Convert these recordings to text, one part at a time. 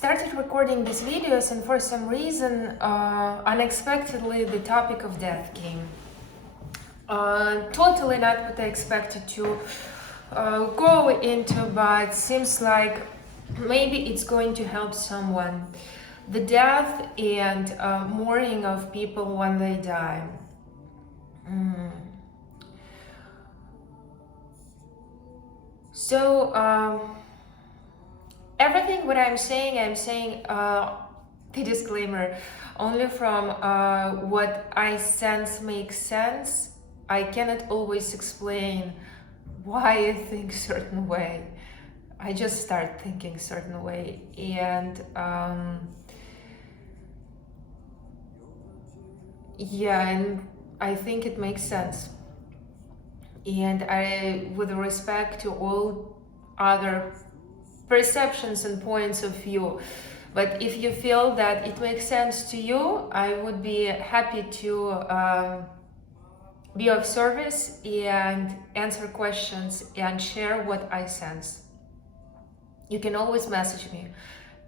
started recording these videos, and for some reason, unexpectedly, the topic of death came. Totally not what I expected to go into, but seems like maybe it's going to help someone. The death and mourning of people when they die. So everything what I'm saying the disclaimer only from what I sense makes sense. I cannot always explain why I think certain way. I just start thinking certain way, and yeah, and I think it makes sense. And I, with respect to all other perceptions and points of view, but if you feel that it makes sense to you, I would be happy to be of service and answer questions and share what I sense. You can always message me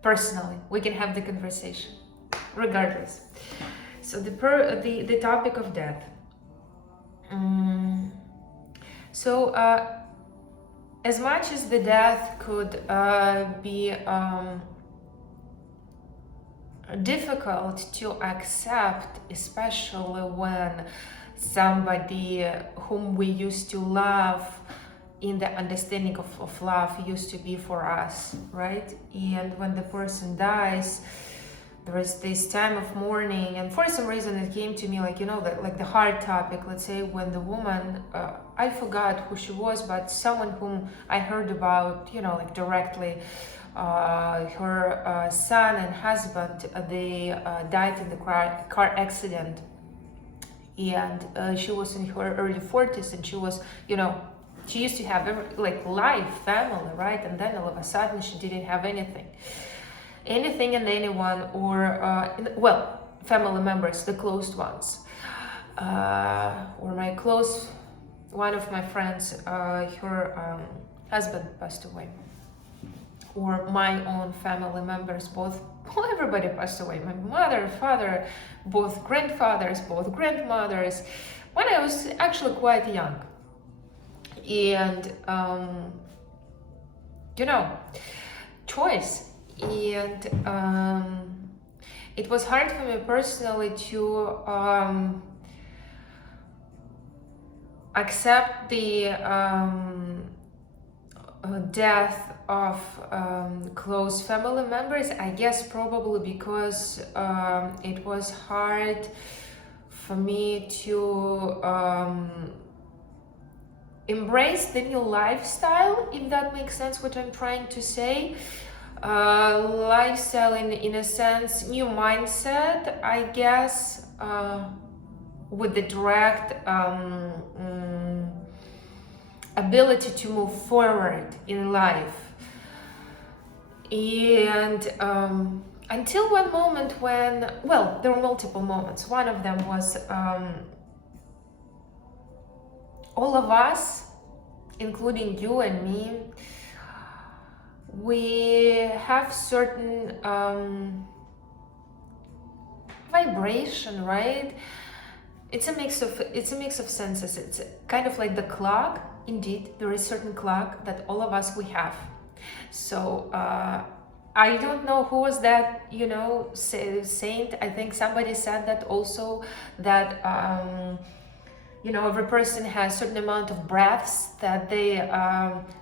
personally. We can have the conversation, regardless. So the topic of death. So as much as the death could be difficult to accept, especially when somebody whom we used to love, in the understanding of love, used to be for us, right? And when the person dies, there is this time of mourning, and for some reason it came to me like, you know, that like the hard topic, let's say, when the woman, I forgot who she was, but someone whom I heard about, you know, like directly, her son and husband, they died in the car accident, and she was in her early 40s, and she was, you know, she used to have like life, family, right? And then all of a sudden she didn't have anything and anyone, or well, family members, the close ones, or my close, one of my friends, her husband passed away, or my own family members, both, well, everybody passed away, my mother, father, both grandfathers, both grandmothers, when I was actually quite young. And you know, choice. And it was hard for me personally to accept the death of close family members. I guess probably because it was hard for me to embrace the new lifestyle, if that makes sense what I'm trying to say. Lifestyle in a sense, new mindset, I guess, with the direct ability to move forward in life. And until one moment when, well, there were multiple moments. One of them was all of us, including you and me, we have certain vibration, right? It's a mix of senses. It's kind of like the clock. Indeed, there is certain clock that all of us we have. So I don't know who was that, you know, saint. I think somebody said that also, that you know, every person has a certain amount of breaths that they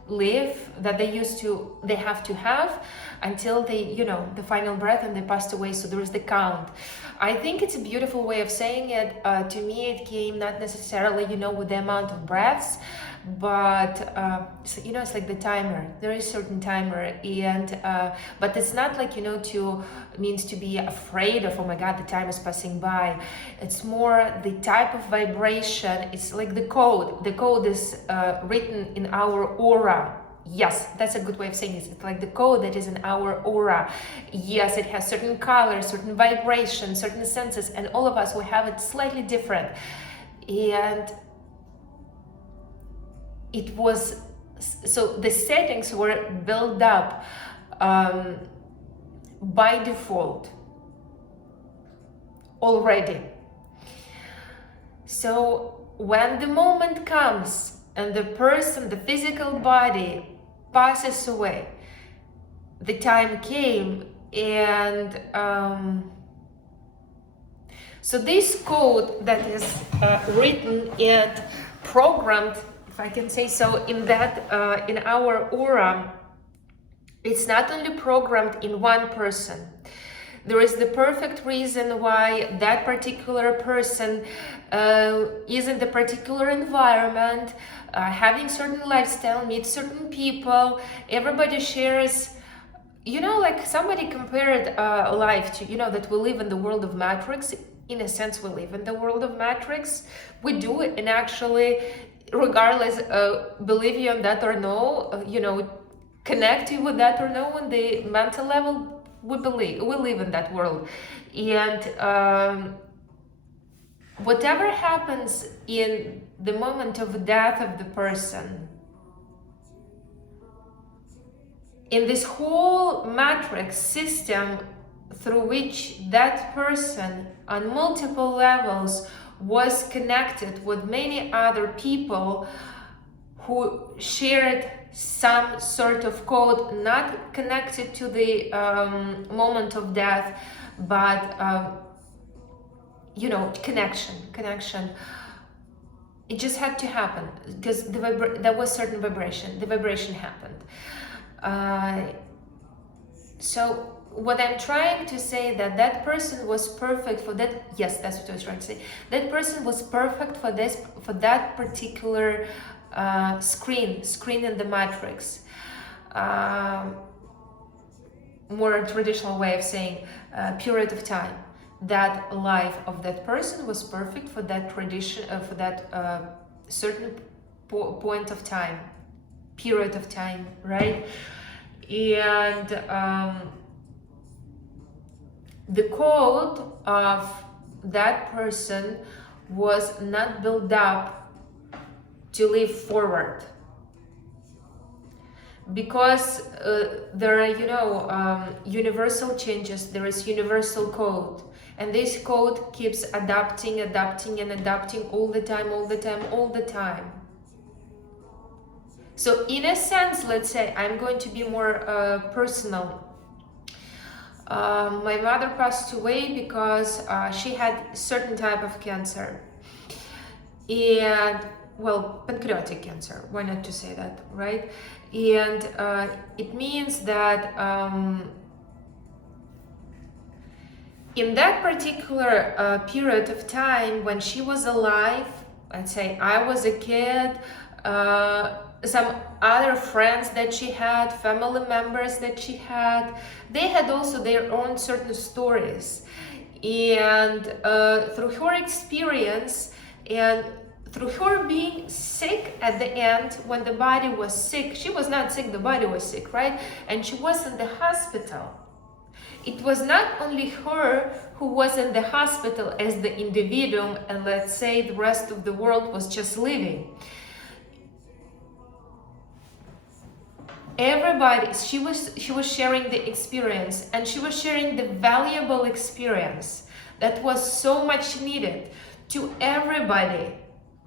live, that they have to have until they, you know, the final breath, and they passed away. So there is the count. I think it's a beautiful way of saying it. To me, it came not necessarily, you know, with the amount of breaths, but so, you know, it's like the timer. There is certain timer, and but it's not like, you know, to means to be afraid of, oh my god, the time is passing by. It's more the type of vibration. It's like the code. The code is written in our aura. Yes, that's a good way of saying it. It's like the code that is in our aura. Yes, it has certain colors, certain vibrations, certain senses, and all of us, we have it slightly different. And it was, so the settings were built up by default already. So when the moment comes and the person, the physical body passes away, the time came, and so this code that is written and programmed, if I can say so, in that in our aura, it's not only programmed in one person. There is the perfect reason why that particular person is in the particular environment, having certain lifestyle, meets certain people. Everybody shares, you know, like somebody compared life to, you know, that we live in the world of Matrix. In a sense, we live in the world of Matrix. We do it, and actually, regardless, believe you on that or no, you know, connect you with that or no, on the mental level, we live in that world. And whatever happens in the moment of death of the person, in this whole matrix system through which that person on multiple levels was connected with many other people who shared some sort of code, not connected to the moment of death, but you know, connection. It just had to happen because there was certain vibration. The vibration happened. So what I'm trying to say, that person was perfect for that. Yes, that's what I was trying to say. That person was perfect for that particular screen in the matrix. More traditional way of saying period of time. That life of that person was perfect for that tradition, for that certain point of time, period of time, right? And the code of that person was not built up to live forward, because there are, you know, universal changes. There is universal code, and this code keeps adapting all the time. So in a sense, let's say I'm going to be more personal. My mother passed away because she had certain type of cancer, and well, pancreatic cancer, why not to say that, right? And it means that in that particular period of time when she was alive, let's say I was a kid, some other friends that she had, family members that she had, they had also their own certain stories. And through her experience and through her being sick at the end, when the body was sick, she was not sick, the body was sick, right? And she was in the hospital. It was not only her who was in the hospital as the individual, and let's say the rest of the world was just living. Everybody, she was sharing the experience, and she was sharing the valuable experience that was so much needed to everybody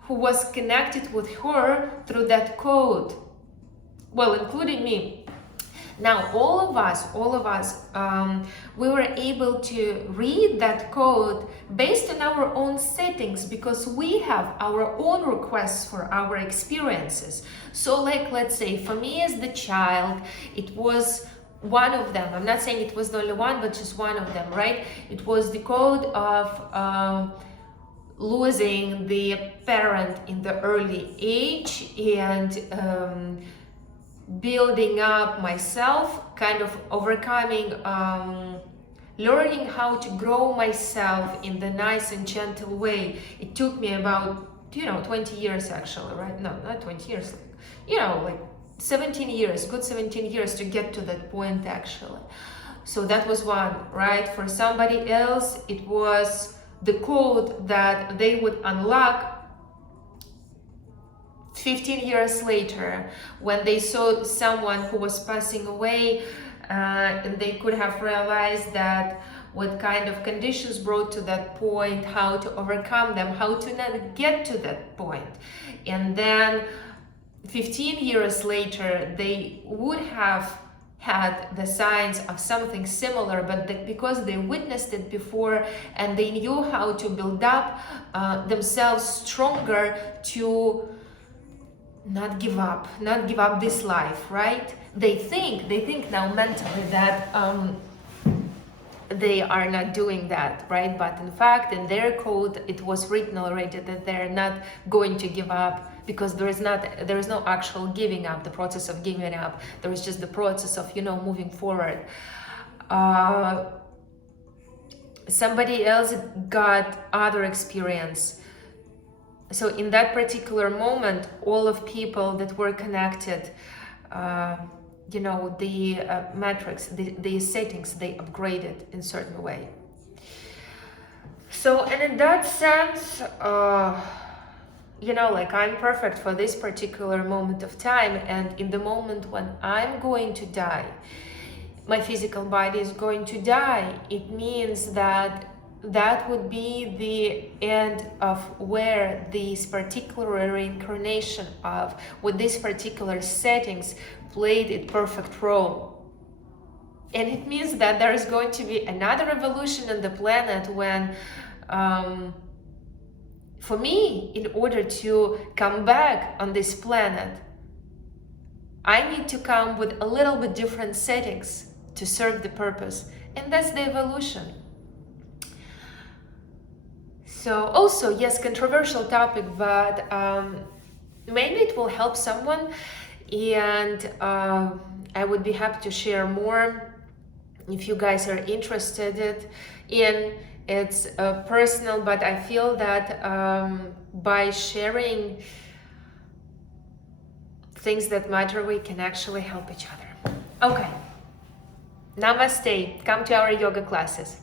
who was connected with her through that code, well, including me. Now, all of us, we were able to read that code based on our own settings, because we have our own requests for our experiences. So, like, let's say, for me as the child, it was one of them. I'm not saying it was the only one, but just one of them, right? It was the code of losing the parent in the early age and building up myself, kind of overcoming, learning how to grow myself in the nice and gentle way. It took me about, 20 years actually, right? No, not 20 years, like 17 years, good 17 years to get to that point actually. So that was one, right? For somebody else, it was the code that they would unlock 15 years later when they saw someone who was passing away and they could have realized that what kind of conditions brought to that point, how to overcome them, how to not get to that point. And then 15 years later, they would have had the signs of something similar, but because they witnessed it before and they knew how to build up themselves stronger to not give up this life, right? They think now mentally that they are not doing that, right? But in fact, in their code, it was written already that they're not going to give up, because there is no actual giving up, the process of giving up. There is just the process of, moving forward. Somebody else got other experience. So in that particular moment, all of people that were connected, the metrics, the settings, they upgraded in certain way. So, and in that sense, I'm perfect for this particular moment of time, and in the moment when I'm going to die, my physical body is going to die, it means that would be the end of where this particular reincarnation of, with these particular settings, played its perfect role. And it means that there is going to be another evolution on the planet when, for me, in order to come back on this planet, I need to come with a little bit different settings to serve the purpose. And that's the evolution. So also, yes, controversial topic, but maybe it will help someone, and I would be happy to share more if you guys are interested in. It's personal, but I feel that by sharing things that matter, we can actually help each other. Okay. Namaste. Come to our yoga classes.